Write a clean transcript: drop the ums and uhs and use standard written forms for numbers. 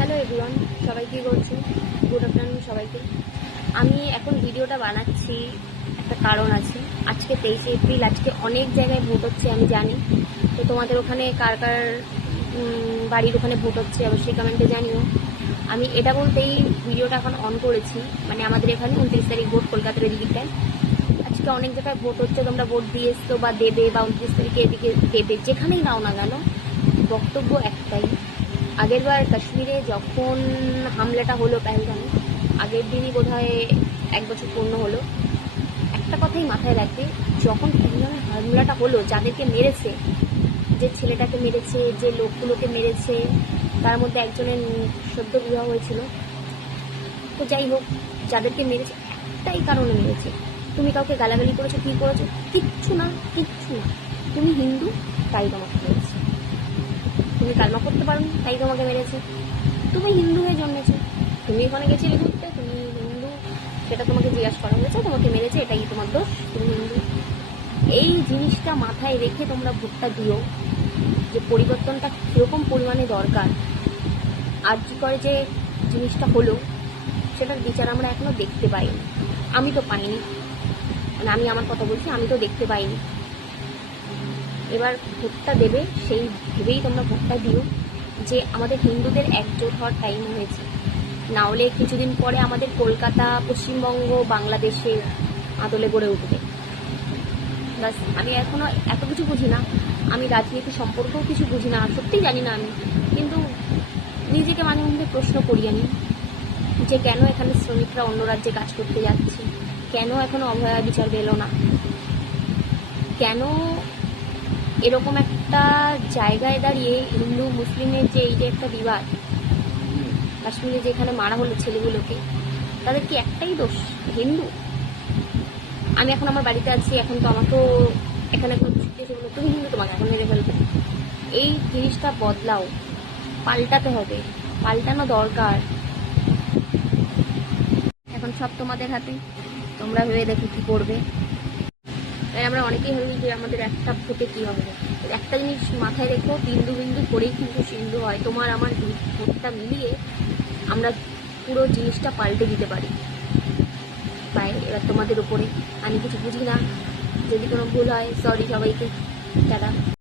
Hello everyone, সবাই কী করছো? Good afternoon সবাইকে। আমি এখন ভিডিওটা বানাচ্ছি, একটা কারণ আছে। আজকে 23 এপ্রিল, আজকে অনেক জায়গায় ভোট হচ্ছে আমি জানি। তো তোমাদের ওখানে কার কার বাড়ির ওখানে ভোট হচ্ছে অবশ্যই কমেন্টে জানিও। আমি এটা বলতেই ভিডিওটা এখন অন করেছি, মানে আমাদের এখানে 29 তারিখ ভোট, কলকাতার এদিকটায় আজকে অনেক জায়গায় ভোট হচ্ছে। তোমরা ভোট দিয়ে এসছো বা দেবে, বা 29 তারিখে এদিকে দেবে, যেখানেই নাও না কেন, বক্তব্য একটাই। আগেরবার কাশ্মীরে যখন হামলাটা হলো পেহেলগামে, আগের দিনই বোধহয় 1 বছর পূর্ণ হলো। একটা কথাই মাথায় রাখবে, যখন পেহেলগামে হামলাটা হলো, যাদেরকে মেরেছে, যে ছেলেটাকে মেরেছে, যে লোকগুলোকে মেরেছে, তার মধ্যে একজনের সদ্য বিবাহ হয়েছিল। তো যাই হোক, যাদেরকে মেরেছে একটাই কারণে মেরেছে। তুমি কাউকে গালাগালি করেছো, কী করেছো? কিচ্ছু না, কিচ্ছু না। তুমি হিন্দু, তাই তোমাকে মেরেছে। তুমি কালমা করতে পারো না, তাই তোমাকে মেরেছে। তুমি হিন্দু হয়ে জন্মেছো, তুমি ওখানে গেছিলে ঘুরতে, তুমি হিন্দু, সেটা তোমাকে জিজ্ঞাসা করা হয়েছে, তোমাকে মেরেছে, এটাই তোমার দোষ, তুমি হিন্দু। এই জিনিসটা মাথায় রেখে তোমরা ভোটটা দিও, যে পরিবর্তনটা কীরকম পরিমাণে দরকার। আর কি করে যে জিনিসটা হলো, সেটার বিচার আমরা এখনো দেখতে পাইনি। আমি তো পাইনি, মানে আমি আমার কথা বলছি, আমি তো দেখতে পাইনি। এবার ভোটটা দেবে সেই ভেবেই তোমরা ভোটটা দিও, যে আমাদের হিন্দুদের একজোট হওয়ার টাইম হয়েছে। না হলে কিছুদিন পরে আমাদের কলকাতা, পশ্চিমবঙ্গ, বাংলাদেশের আদলে গড়ে উঠবে। বাস, আমি এখনও এত কিছু বুঝি না, আমি রাজনীতি সম্পর্কেও কিছু বুঝি না, সত্যিই জানি না আমি। কিন্তু নিজেকে মাঝে মধ্যে প্রশ্ন করি আমি, যে কেন এখানে শ্রমিকরা অন্য রাজ্যে কাজ করতে যাচ্ছে, কেন এখনো অভয়া বিচার পেল না, কেন এরকম একটা জায়গায় দাঁড়িয়ে হিন্দু মুসলিমের যে এই যে একটা বিবাদ, কাশ্মীরে যেখানে মারা হলো ছেলেগুলোকে, তাদের কি একটাই দোষ, হিন্দু? আমি এখন আমার বাড়িতে আছি, এখন তো আমাকেও এখানে কোনো জিজ্ঞেস বলো তুমি হিন্দু, তোমাকে এখন মেরে ফেলবে। এই জিনিসটা বদলাও, পাল্টাতে হবে, পাল্টানো দরকার। এখন সব তোমাদের হাতে, তোমরা ভেবে দেখো কী করবে। তাই আমরা অনেকেই ভাবি যে আমাদের একটা ভোটে কী হবে। একটা জিনিস মাথায় রেখো, বিন্দু বিন্দু করেই কিন্তু সিন্ধু হয়। তোমার আমার ভোটটা মিলিয়ে আমরা পুরো জিনিসটা পাল্টে দিতে পারি। তাই এবার তোমাদের উপরে, আমি কিছু বুঝি না, যদি কোনো ভুল হয় সরি সবাইকে, টাটা।